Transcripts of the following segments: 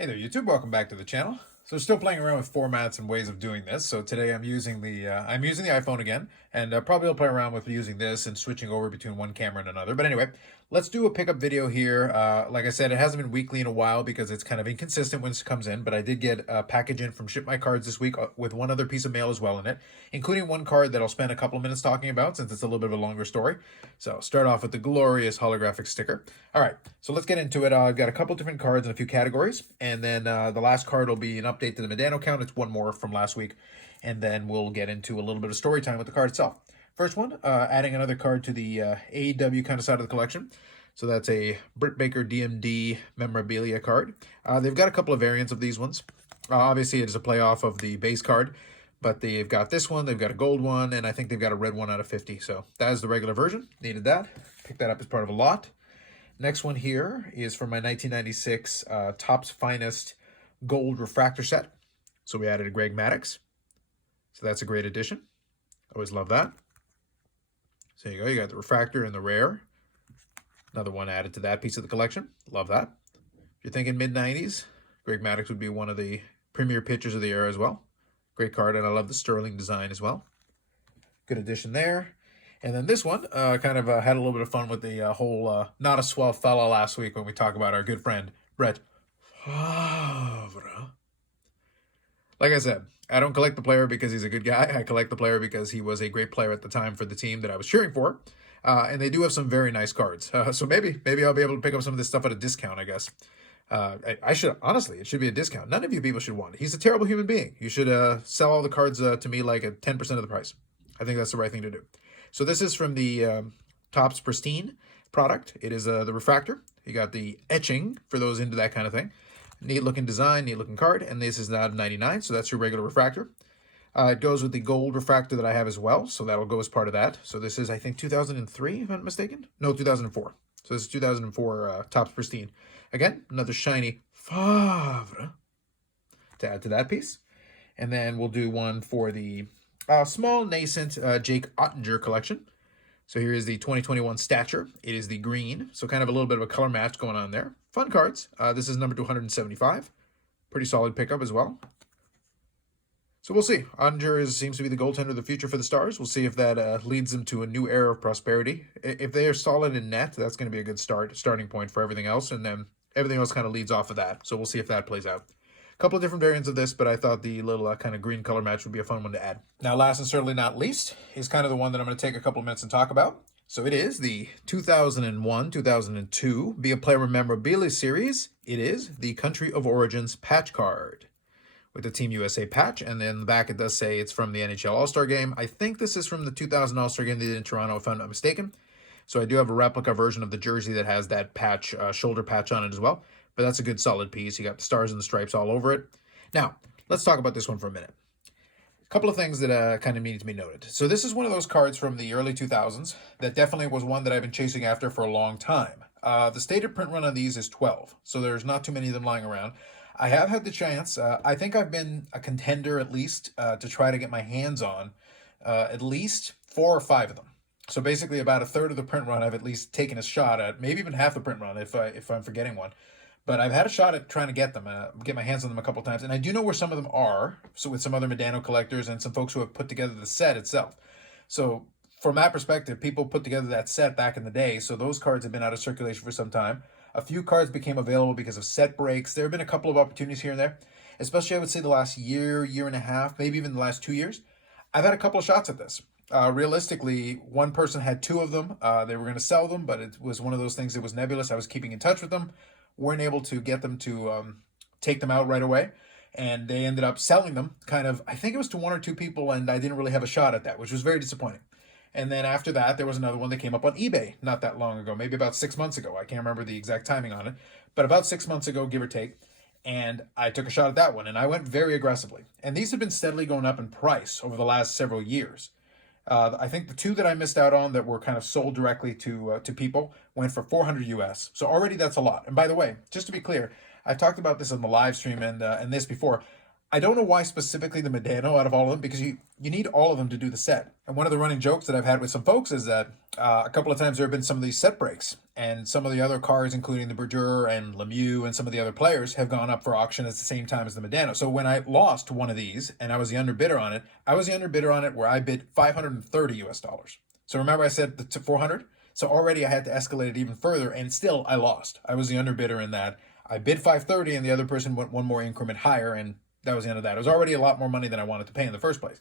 Hey there, YouTube. Welcome back to the channel. So still playing around with formats and ways of doing this. So today I'm using the iPhone again, and probably I'll play around with using this and switching over between one camera and another. But anyway, let's do a pickup video here. Like I said, it hasn't been weekly in a while because it's kind of inconsistent when it comes in. But I did get a package in from Ship My Cards this week with one other piece of mail as well in it, including one card that I'll spend a couple of minutes talking about since it's a little bit of a longer story. So start off with the glorious holographic sticker. All right, so let's get into it. I've got a couple different cards in a few categories, and then the last card will be an update to the Medano count. It's one more from last week, and then we'll get into a little bit of story time with the card itself. First one, adding another card to the AEW kind of side of the collection. So that's a Britt Baker DMD memorabilia card. They've got a couple of variants of these ones. Obviously, it is a playoff of the base card, but they've got this one, they've got a gold one, and I think they've got a red one out of 50. So that is the regular version. Needed that. Picked that up as part of a lot. Next one here is from my 1996 Topps Finest Gold Refractor set. So we added a Greg Maddux. So that's a great addition. Always love that. So there you go. You got the refractor and the rare. Another one added to that piece of the collection. Love that. If you're thinking mid-90s, Greg Maddux would be one of the premier pitchers of the era as well. Great card, and I love the sterling design as well. Good addition there. And then this one, kind of had a little bit of fun with the whole not a swell fella last week when we talk about our good friend, Brett Favre. Like I said, I don't collect the player because he's a good guy. I collect the player because he was a great player at the time for the team that I was cheering for. And they do have some very nice cards. So maybe I'll be able to pick up some of this stuff at a discount, I guess. I should, honestly, it should be a discount. None of you people should want it. He's a terrible human being. You should sell all the cards to me like at 10% of the price. I think that's the right thing to do. So this is from the Topps Pristine product. It is the refractor. You got the etching for those into that kind of thing. Neat looking design, neat looking card. And this is not 99, so that's your regular refractor. It goes with the gold refractor that I have as well, so that'll go as part of that. So this is, I think, 2003, if I'm not mistaken. No, 2004. So this is 2004 Topps Pristine. Again, another shiny Favre to add to that piece. And then we'll do one for the small, nascent Jake Ottinger collection. So here is the 2021 Stature. It is the green, so kind of a little bit of a color match going on there. Fun cards. This is number 275. Pretty solid pickup as well. So we'll see. Ottinger seems to be the goaltender of the future for the Stars. We'll see if that leads them to a new era of prosperity. If they are solid in net, that's going to be a good starting point for everything else, and then everything else kind of leads off of that. So we'll see if that plays out. A couple of different variants of this, but I thought the little kind of green color match would be a fun one to add. Now, last and certainly not least, is kind of the one that I'm going to take a couple of minutes and talk about. So it is the 2001-2002 Be a Player Memorabilia Series. It is the Country of Origins patch card with the Team USA patch, and then the back it does say it's from the NHL All-Star Game. I think this is from the 2000 All-Star Game they did in Toronto, if I'm not mistaken. So I do have a replica version of the jersey that has that patch, shoulder patch on it as well. But that's a good solid piece. You got the stars and the stripes all over it. Now, let's talk about this one for a minute. A couple of things that kind of needed to be noted. So this is one of those cards from the early 2000s that definitely was one that I've been chasing after for a long time. The stated print run on these is 12, so there's not too many of them lying around. I have had the chance. I think I've been a contender at least to try to get my hands on at least 4 or 5 of them. So basically about a third of the print run I've at least taken a shot at, maybe even half the print run if I'm forgetting one. But I've had a shot at trying to get them, get my hands on them a couple times. And I do know where some of them are, so with some other Medano collectors and some folks who have put together the set itself. So from that perspective, people put together that set back in the day, so those cards have been out of circulation for some time. A few cards became available because of set breaks. There have been a couple of opportunities here and there, especially I would say the last year, year and a half, maybe even the last 2 years. I've had a couple of shots at this. Realistically, one person had 2 of them. They were going to sell them, but it was one of those things that was nebulous. I was keeping in touch with them. Weren't able to get them to take them out right away. And they ended up selling them kind of, I think it was to 1 or 2 people, and I didn't really have a shot at that, which was very disappointing. And then after that, there was another one that came up on eBay not that long ago, maybe about 6 months ago. I can't remember the exact timing on it, but about 6 months ago, give or take. And I took a shot at that one, and I went very aggressively. And these have been steadily going up in price over the last several years. I think the 2 that I missed out on that were kind of sold directly to people went for 400 US. So already that's a lot. And by the way, just to be clear, I talked about this on the live stream and this before. I don't know why specifically the Medano out of all of them, because you need all of them to do the set. And one of the running jokes that I've had with some folks is that a couple of times there have been some of these set breaks, and some of the other cards, including the Brodeur and Lemieux and some of the other players, have gone up for auction at the same time as the Medano. So when I lost one of these and I was the underbidder on it, I was the underbidder on it where I bid $530. So remember I said the 400? So already I had to escalate it even further, and still I lost. I was the underbidder in that. I bid 530 and the other person went one more increment higher, and that was the end of that. It was already a lot more money than I wanted to pay in the first place.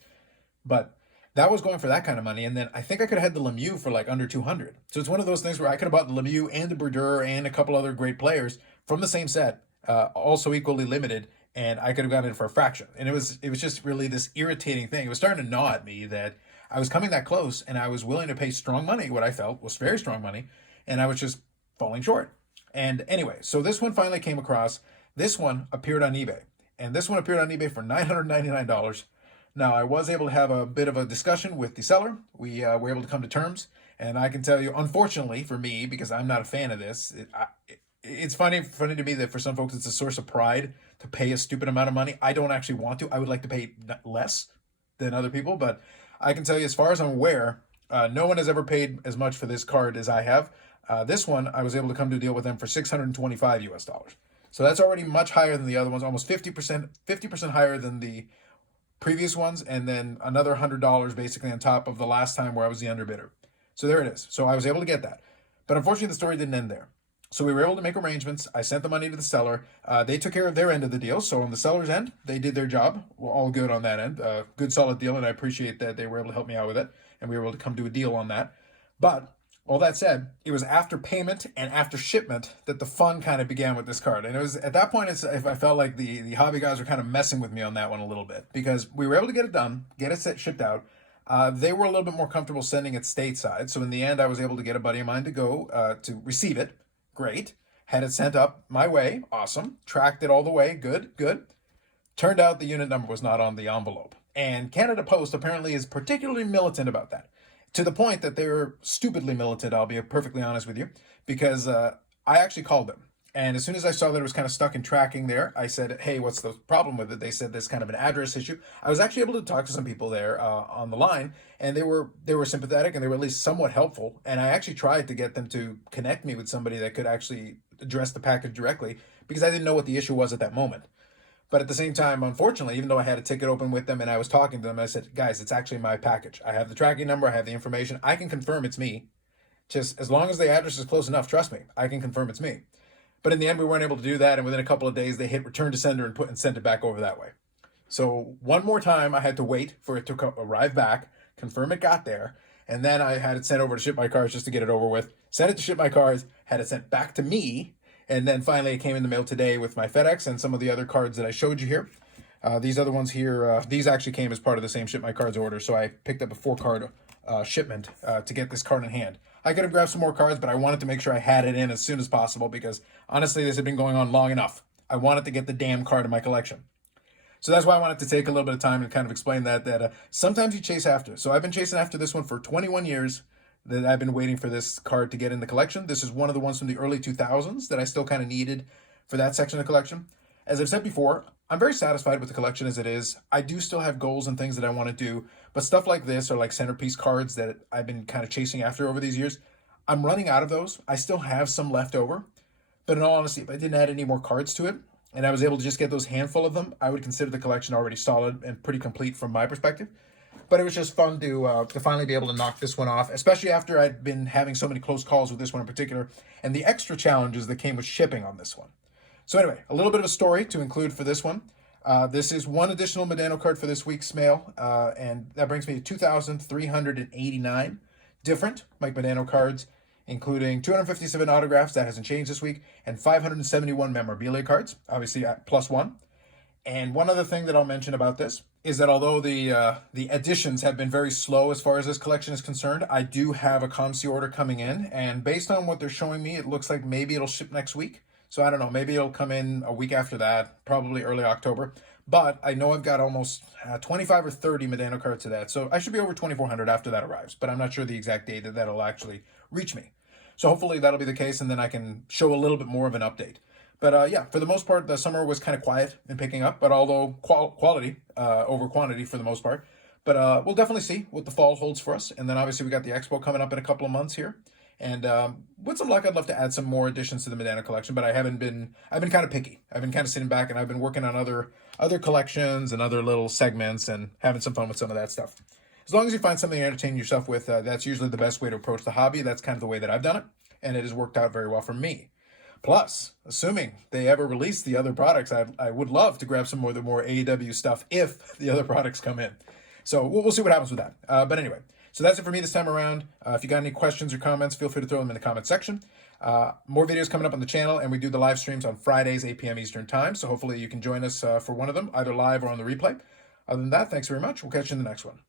But that was going for that kind of money. And then I think I could have had the Lemieux for like under 200. So it's one of those things where I could have bought the Lemieux and the Brodeur and a couple other great players from the same set, also equally limited, and I could have gotten it for a fraction. And it was just really this irritating thing. It was starting to gnaw at me that I was coming that close, and I was willing to pay strong money, what I felt was very strong money, and I was just falling short. And anyway, so this one finally came across. This one appeared on eBay. And this one appeared on eBay for $999. Now, I was able to have a bit of a discussion with the seller. We were able to come to terms. And I can tell you, unfortunately for me, because I'm not a fan of this, it's funny to me that for some folks it's a source of pride to pay a stupid amount of money. I don't actually want to. I would like to pay less than other people. But I can tell you, as far as I'm aware, no one has ever paid as much for this card as I have. This one, I was able to come to a deal with them for $625. So that's already much higher than the other ones, almost 50% higher than the previous ones, and then another $100 basically on top of the last time where I was the underbidder. So there it is. So I was able to get that. But unfortunately, the story didn't end there. So we were able to make arrangements. I sent the money to the seller. They took care of their end of the deal. So on the seller's end, they did their job. We're all good on that end. Good, solid deal, and I appreciate that they were able to help me out with it, and we were able to come to a deal on that. But all that said, it was after payment and after shipment that the fun kind of began with this card. And it was at that point, I felt like the hobby guys were kind of messing with me on that one a little bit, because we were able to get it done, get it shipped out. They were a little bit more comfortable sending it stateside. So in the end, I was able to get a buddy of mine to go to receive it. Great. Had it sent up my way. Awesome. Tracked it all the way. Good. Turned out the unit number was not on the envelope. And Canada Post apparently is particularly militant about that. To the point that they were stupidly militant, I'll be perfectly honest with you, because I actually called them. And as soon as I saw that it was kind of stuck in tracking there, I said, hey, what's the problem with it? They said there's kind of an address issue. I was actually able to talk to some people there on the line, and they were sympathetic, and they were at least somewhat helpful. And I actually tried to get them to connect me with somebody that could actually address the package directly, because I didn't know what the issue was at that moment. But at the same time, unfortunately, even though I had a ticket open with them and I was talking to them, I said, guys, it's actually my package. I have the tracking number. I have the information. I can confirm it's me. Just as long as the address is close enough, trust me, I can confirm it's me. But in the end, we weren't able to do that. And within a couple of days, they hit return to sender and sent it back over that way. So one more time, I had to wait for it to arrive back, confirm it got there. And then I had it sent over to Ship My Cards just to get it over with. Sent it to Ship My Cards, had it sent back to me. And then finally it came in the mail today with my FedEx and some of the other cards that I showed you here. These other ones here, these actually came as part of the same Ship My Cards order. So I picked up a 4-card shipment to get this card in hand. I could have grabbed some more cards, but I wanted to make sure I had it in as soon as possible, because honestly, this had been going on long enough. I wanted to get the damn card in my collection. So that's why I wanted to take a little bit of time and kind of explain that sometimes you chase after. So I've been chasing after this one for 21 years. That I've been waiting for this card to get in the collection. This is one of the ones from the early 2000s that I still kind of needed for that section of the collection. As I've said before, I'm very satisfied with the collection as it is. I do still have goals and things that I want to do, but stuff like this or like centerpiece cards that I've been kind of chasing after over these years, I'm running out of those. I still have some left over, but in all honesty, if I didn't add any more cards to it and I was able to just get those handful of them, I would consider the collection already solid and pretty complete from my perspective. But it was just fun to finally be able to knock this one off, especially after I'd been having so many close calls with this one in particular, and the extra challenges that came with shipping on this one. So anyway, a little bit of a story to include for this one. This is one additional Medano card for this week's mail, and that brings me to 2,389 different Mike Medano cards, including 257 autographs, that hasn't changed this week, and 571 memorabilia cards, obviously at +1. And one other thing that I'll mention about this is that although the additions have been very slow as far as this collection is concerned, I do have a ComC order coming in, and based on what they're showing me, it looks like maybe it'll ship next week. So I don't know, maybe it'll come in a week after that, probably early October. But I know I've got almost 25 or 30 Medano cards to that, so I should be over 2,400 after that arrives, but I'm not sure the exact date that that'll actually reach me. So hopefully that'll be the case, and then I can show a little bit more of an update. But yeah, for the most part, the summer was kind of quiet in picking up, but although quality over quantity for the most part. But we'll definitely see what the fall holds for us. And then obviously we got the expo coming up in a couple of months here. And with some luck, I'd love to add some more additions to the Medana collection, but I've been kind of picky. I've been kind of sitting back and I've been working on other collections and other little segments and having some fun with some of that stuff. As long as you find something to entertain yourself with, that's usually the best way to approach the hobby. That's kind of the way that I've done it, and it has worked out very well for me. Plus, assuming they ever release the other products, I would love to grab some more AEW stuff if the other products come in. So we'll see what happens with that. But anyway, so that's it for me this time around. If you got any questions or comments, feel free to throw them in the comment section. More videos coming up on the channel, and we do the live streams on Fridays, 8 p.m. Eastern Time. So hopefully you can join us for one of them, either live or on the replay. Other than that, thanks very much. We'll catch you in the next one.